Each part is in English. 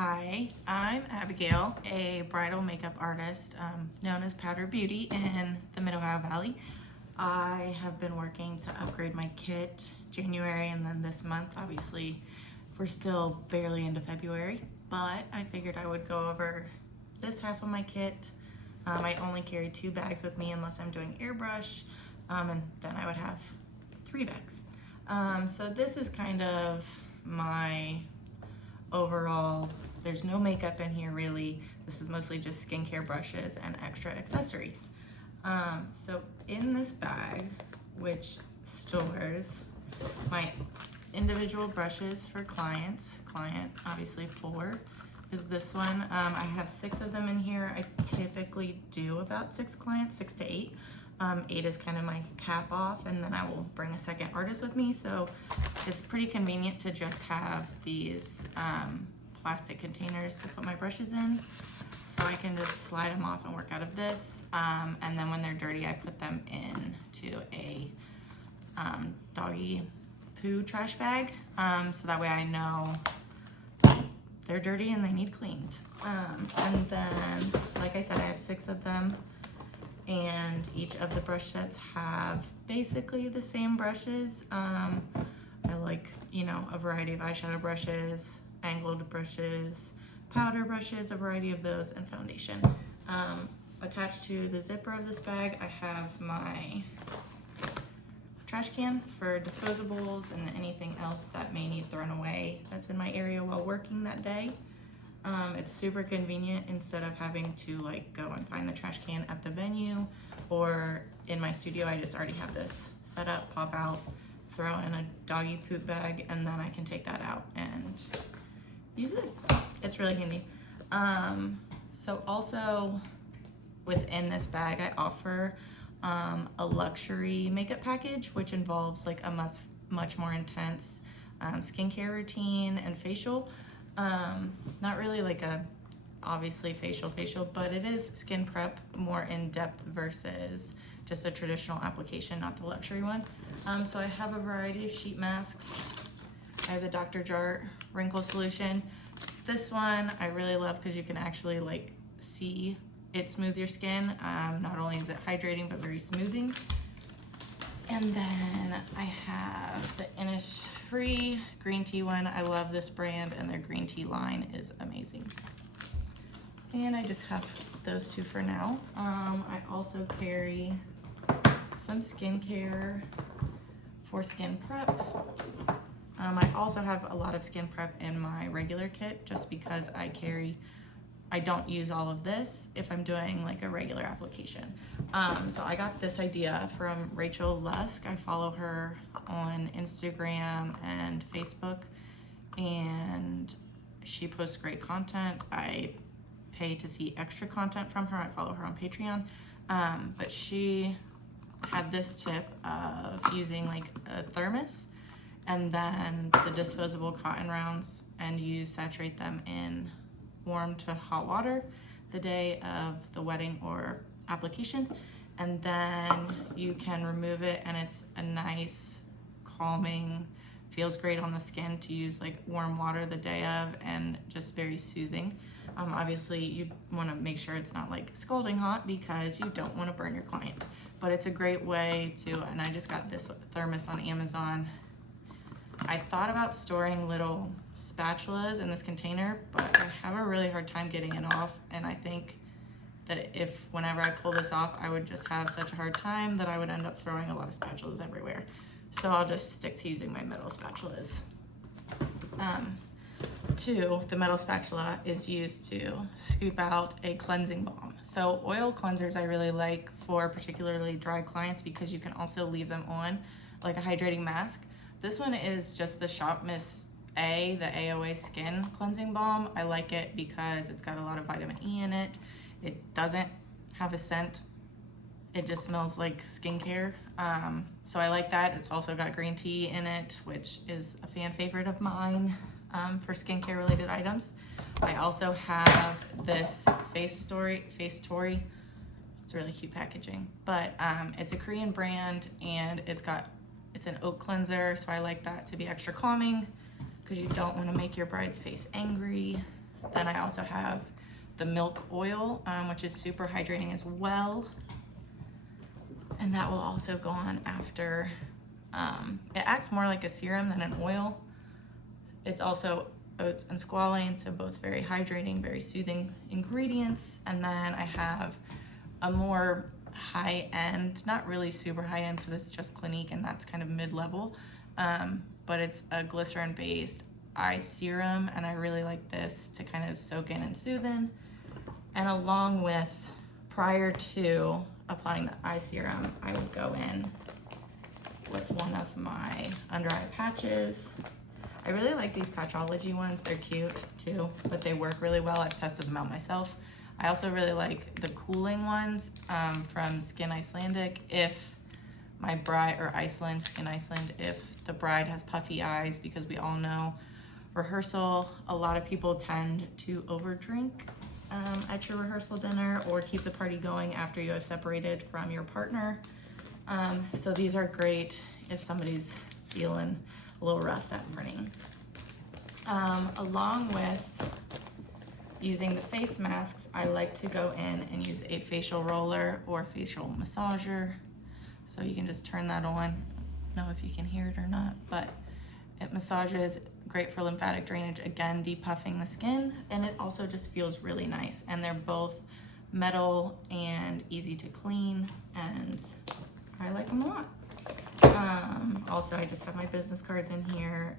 Hi, I'm Abigail, a bridal makeup artist known as PWDR Beauté in the Mid-Ohio Valley. I have been working to upgrade my kit January and then this month. Obviously, we're still barely into February, but I figured I would go over this half of my kit. I only carry 2 bags with me unless I'm doing airbrush, and then I would have 3 bags. So this is kind of my overall. There's no makeup in here really. This is mostly just skincare brushes and extra accessories. So in this bag, which stores my individual brushes for client obviously 4 is this one. I have 6 of them in here. I typically do about 6 clients, 6 to 8. 8 is kind of my cap off, and then I will bring a second artist with me, so it's pretty convenient to just have these plastic containers to put my brushes in, so I can just slide them off and work out of this, and then when they're dirty I put them into a doggy poo trash bag, so that way I know they're dirty and they need cleaned. And then, like I said, I have 6 of them, and each of the brush sets have basically the same brushes. I like, a variety of eyeshadow brushes, angled brushes, powder brushes, a variety of those, and foundation. Attached to the zipper of this bag, I have my trash can for disposables and anything else that may need thrown away that's in my area while working that day. It's super convenient instead of having to go and find the trash can at the venue, or in my studio I just already have this set up, pop out, throw in a doggy poop bag, and then I can take that out and use this. It's really handy. So also within this bag I offer a luxury makeup package, which involves a much more intense skincare routine and facial. Not really obviously facial, but it is skin prep, more in depth versus just a traditional application, not the luxury one. So I have a variety of sheet masks. I have the Dr. Jart wrinkle solution. This one I really love because you can actually see it smooth your skin. Not only is it hydrating, but very smoothing. And then I have the Innisfree green tea one. I love this brand, and their green tea line is amazing. And I just have those 2 for now. I also carry some skincare for skin prep. I also have a lot of skin prep in my regular kit just because I don't use all of this if I'm doing a regular application. So I got this idea from Rachel Lusk. I follow her on Instagram and Facebook, and she posts great content. I pay to see extra content from her. I follow her on Patreon. But she had this tip of using a thermos and then the disposable cotton rounds, and you saturate them in warm to hot water the day of the wedding or application, and then you can remove it, and it's a nice calming, feels great on the skin to use warm water the day of, and just very soothing. Obviously you want to make sure it's not scalding hot because you don't want to burn your client, but it's a great way to. And I just got this thermos on Amazon. I thought about storing little spatulas in this container, but I have a really hard time getting it off, and I think that whenever I pull this off, I would just have such a hard time that I would end up throwing a lot of spatulas everywhere. So I'll just stick to using my metal spatulas. 2, the metal spatula is used to scoop out a cleansing balm. So oil cleansers I really like for particularly dry clients because you can also leave them on like a hydrating mask. This one is just the Shop Miss A, the AOA Skin Cleansing Balm. I like it because it's got a lot of vitamin E in it. It doesn't have a scent. It just smells like skincare. So I like that. It's also got green tea in it, which is a fan favorite of mine for skincare related items. I also have this Face Tory. It's really cute packaging, but it's a Korean brand, and it's an oat cleanser, so I like that to be extra calming because you don't want to make your bride's face angry. Then I also have the milk oil, which is super hydrating as well. And that will also go on after. It acts more like a serum than an oil. It's also oats and squalane, so both very hydrating, very soothing ingredients. And then I have a more high-end, not really super high-end because it's just Clinique and that's kind of mid-level, but it's a glycerin-based eye serum, and I really like this to kind of soak in and soothe in. And along with, prior to applying the eye serum, I would go in with one of my under eye patches. I really like these Patchology ones. They're cute too, but they work really well. I've tested them out myself. I also really like the cooling ones from Skin Icelandic. If my bride, or Iceland, Skin Iceland, if the bride has puffy eyes, because we all know rehearsal, a lot of people tend to overdrink at your rehearsal dinner or keep the party going after you have separated from your partner. So these are great if somebody's feeling a little rough that morning. Along with using the face masks, I like to go in and use a facial roller or facial massager. So you can just turn that on. I don't know if you can hear it or not, but it massages, great for lymphatic drainage, again, depuffing the skin, and it also just feels really nice. And they're both metal and easy to clean, and I like them a lot. Also, I just have my business cards in here.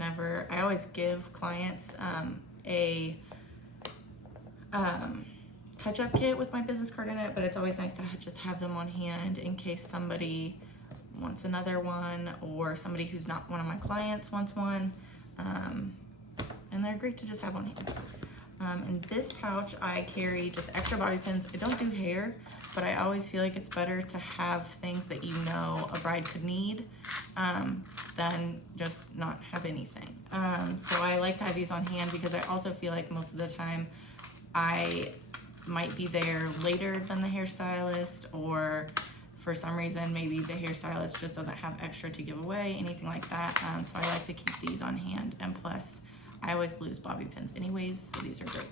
I always give clients a touch-up kit with my business card in it, but it's always nice to just have them on hand in case somebody wants another one, or somebody who's not one of my clients wants one. And they're great to just have on hand. In this pouch, I carry just extra bobby pins. I don't do hair, but I always feel like it's better to have things that you know a bride could need than just not have anything. So I like to have these on hand because I also feel like most of the time I might be there later than the hairstylist, or for some reason maybe the hairstylist just doesn't have extra to give away, anything like that. So I like to keep these on hand, and plus I always lose bobby pins anyways, so these are great.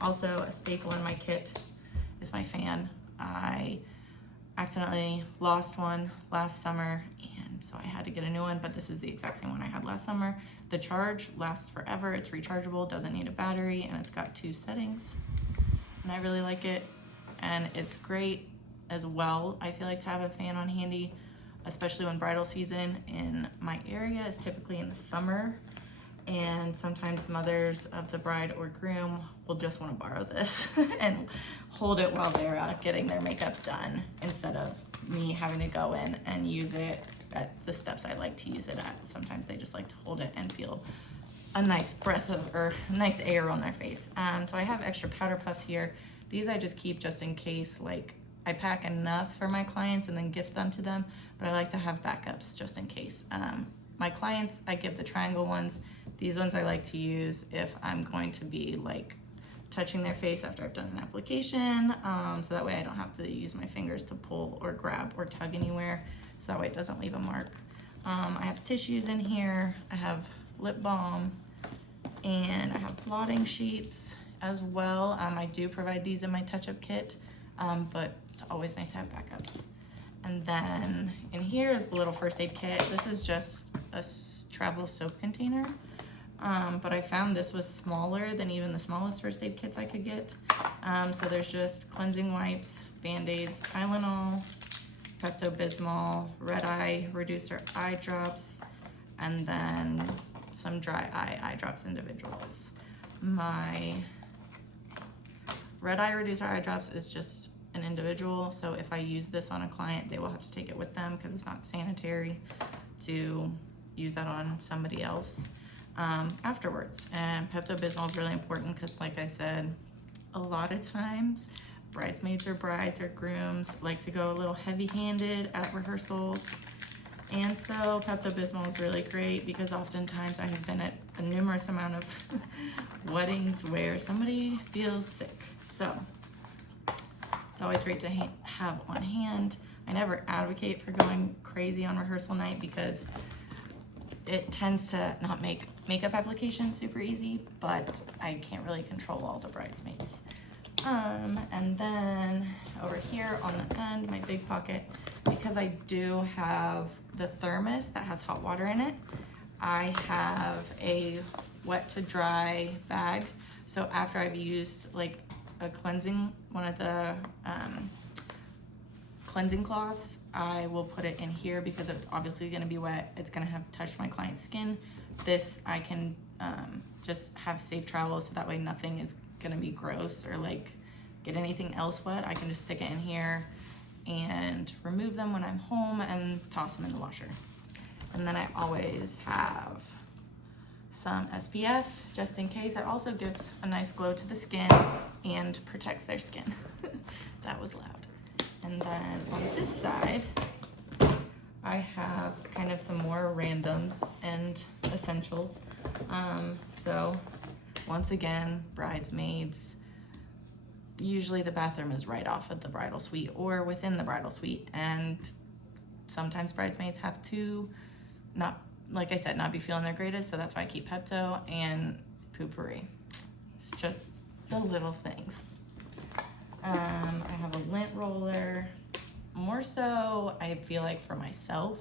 Also, a staple in my kit is my fan. I accidentally lost one last summer, and so I had to get a new one, but this is the exact same one I had last summer. The charge lasts forever, it's rechargeable, doesn't need a battery, and it's got 2 settings. And I really like it, and it's great as well. I feel like to have a fan on handy, especially when bridal season in my area is typically in the summer, and sometimes mothers of the bride or groom will just want to borrow this and hold it while they're getting their makeup done, instead of me having to go in and use it at the steps I like to use it at. Sometimes they just like to hold it and feel a nice breath of, or nice air on their face. So I have extra powder puffs here. These I just keep just in case, like I pack enough for my clients and then gift them to them, but I like to have backups just in case. My clients, I give the triangle ones. These ones I like to use if I'm going to be like touching their face after I've done an application, so that way I don't have to use my fingers to pull or grab or tug anywhere, so that way it doesn't leave a mark. I have tissues in here, I have lip balm, and I have blotting sheets as well. I do provide these in my touch-up kit, but it's always nice to have backups. And then in here is the little first aid kit. This is just a travel soap container, but I found this was smaller than even the smallest first aid kits I could get. So there's just cleansing wipes, Band-Aids, Tylenol, Pepto-Bismol, red eye reducer eye drops, and then some dry eye drops individuals. My red eye reducer eye drops is just an individual, so if I use this on a client, they will have to take it with them because it's not sanitary to use that on somebody else afterwards. And Pepto-Bismol is really important because, like I said, a lot of times bridesmaids or brides or grooms like to go a little heavy-handed at rehearsals, and so Pepto-Bismol is really great because oftentimes I have been at a numerous amount of weddings where somebody feels sick, so it's always great to have on hand. I never advocate for going crazy on rehearsal night because it tends to not make makeup application super easy, but I can't really control all the bridesmaids. And then over here on the end, my big pocket, because I do have the thermos that has hot water in it, I have a wet to dry bag. So after I've used like a cleansing, one of the cleansing cloths, I will put it in here because it's obviously gonna be wet. It's gonna have touched my client's skin. This I can just have safe travel, so that way nothing is gonna be gross or like get anything else wet. I can just stick it in here and remove them when I'm home and toss them in the washer. And then I always have some SPF just in case. It also gives a nice glow to the skin and protects their skin. That was loud. And then on this side, I have kind of some more randoms and essentials. So once again, bridesmaids, usually the bathroom is right off of the bridal suite or within the bridal suite. And sometimes bridesmaids have to, not, like I said, not be feeling their greatest. So that's why I keep Pepto and Poo-Pourri. It's just the little things. I have a lint roller, more so I feel like for myself,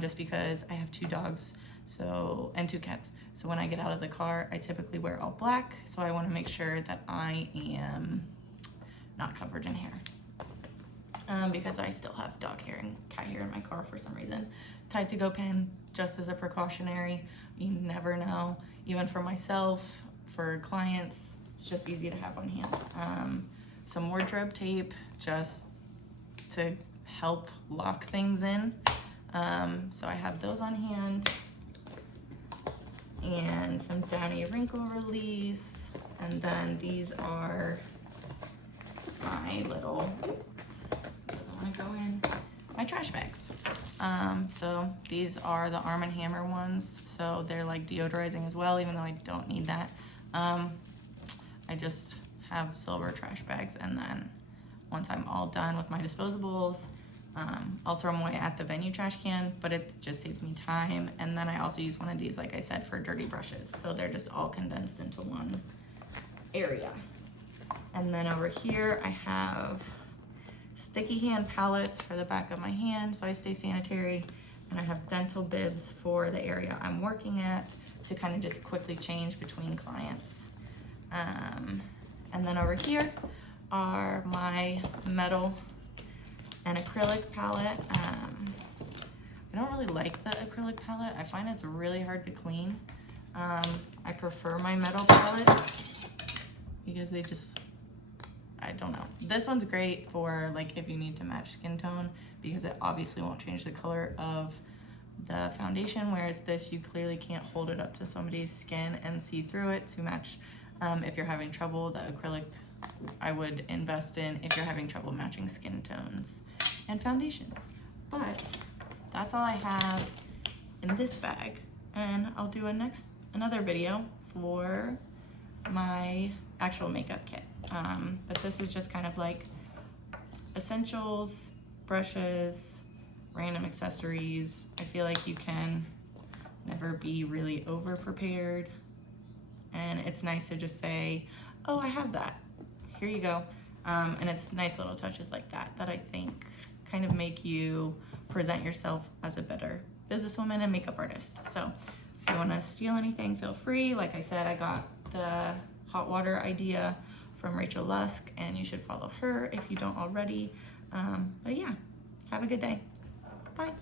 just because I have 2 dogs and 2 cats. So when I get out of the car, I typically wear all black. So I want to make sure that I am not covered in hair, because I still have dog hair and cat hair in my car for some reason. Tied to go pin, just as a precautionary. You never know. Even for myself, for clients, it's just easy to have on hand. Some wardrobe tape just to help lock things in. So I have those on hand. And some Downy wrinkle release. And then these are my little, doesn't want to go in, my trash bags. So these are the Arm & Hammer ones. So they're like deodorizing as well, even though I don't need that. I just have silver trash bags, and then once I'm all done with my disposables, I'll throw them away at the venue trash can, but it just saves me time. And then I also use one of these, like I said, for dirty brushes. So they're just all condensed into one area. And then over here, I have sticky hand palettes for the back of my hand, so I stay sanitary. And I have dental bibs for the area I'm working at to kind of just quickly change between clients. And then over here are my metal and acrylic palette. I don't really like the acrylic palette. I find it's really hard to clean. I prefer my metal palettes because they just, I don't know. This one's great for like if you need to match skin tone, because it obviously won't change the color of the foundation, whereas this, you clearly can't hold it up to somebody's skin and see through it to match. If you're having trouble, the acrylic I would invest in if you're having trouble matching skin tones and foundations. But that's all I have in this bag, and I'll do another video for my actual makeup kit. But this is just kind of like essentials, brushes, random accessories. I feel like you can never be really over prepared, and it's nice to just say, oh, I have that, here you go. And it's nice little touches like that that I think kind of make you present yourself as a better businesswoman and makeup artist. So if you want to steal anything, feel free. Like I said, I got the hot water idea from Rachel Lusk, and you should follow her if you don't already. But yeah, have a good day. Bye.